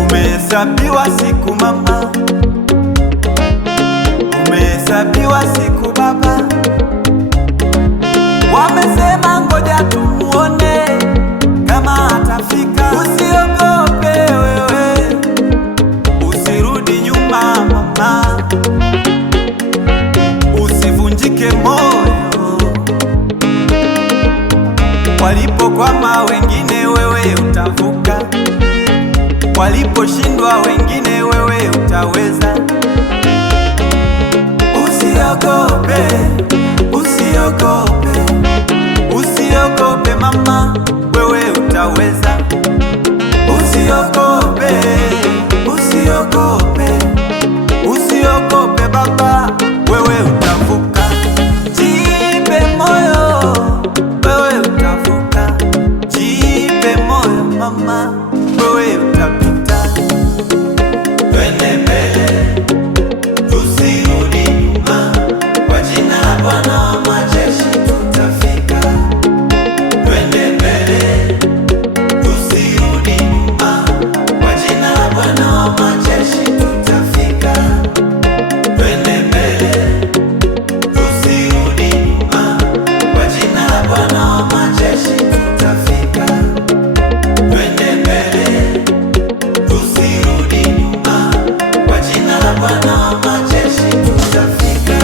Umehesabiwa siku mama, umehesabiwa siku baba. Wamesema ngoja tumuone kama atafika. Usiogope wewe, usirudi nyuma mama, usivunjike moyo. Walipokwama wengine, wewe utavuka. Waliposhindwa wengine, wewe utaweza. Usiogope, usiogope, usiogope mama, wewe utaweza. Usiogope, usiogope, usiogope baba, wewe utavuka. Jipe moyo, wewe utavuka. Jipe moyo mama, wewe utapita. Twende mbele, tusirudi nyuma, kwa jina la Bwana wa majeshi tutafika. Twende mbele, tusirudi nyuma, kwa jina la Bwana wa majeshi tutafika. Twende mbele, tusirudi nyuma, kwa jina la Bwana wa majeshi tutafika. Twende mbele, tusirudi nyuma, kwa jina la Bwana wa majeshi tutafika.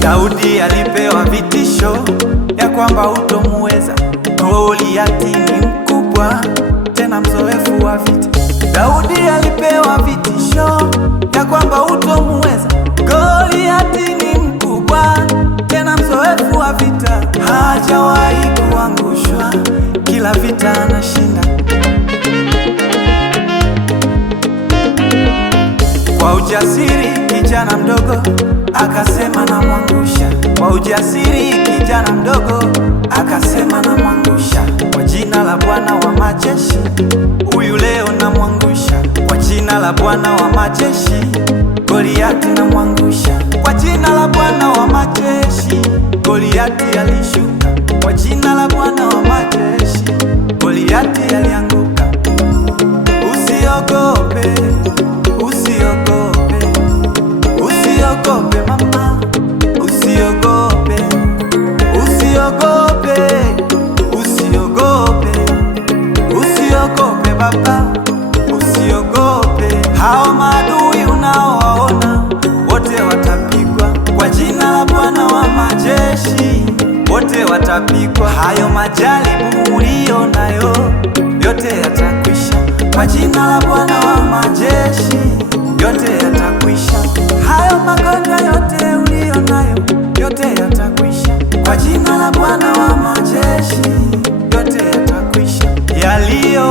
Daudi alipewa vitisho ya kwamba hutomuweza. Goliati ni mkubwa tena mzoefu wa vita. Daudi alipewa vitisho ya kwamba hutomuweza. Goliati ni mkubwa tena mzoefu wa vita. Hajawahi kuangushwa, kila vita anashinda. Kwa ujasiri kijana mdogo akasema namwangusha. Kwa ujasiri kijana mdogo akasema namwangusha. Kwa jina la Bwana wa majeshi, huyu leo namwangusha. Kwa jina la Bwana wa majeshi, Goliati namwangusha. Kwa jina la Bwana wa majeshi, Goliati alishuka. Kwa jina la Bwana wa majeshi, Goliati alianguka. Usiogope, usiogope, usiogope mama, usiogope, usiogope, usiogope, usiogope baba, usiogope. Hao maadui unaowaona wote watapigwa kwa jina la Bwana wa majeshi, wote watapigwa. Hayo majaribu ulio nayo yote yatakwisha kwa jina la Bwana wa majeshi, yote yatakwisha. Hayo magonjwa yote ulio nayo yote yatakwisha kwa jina la Bwana wa majeshi, yote yatakwisha. Yaliyo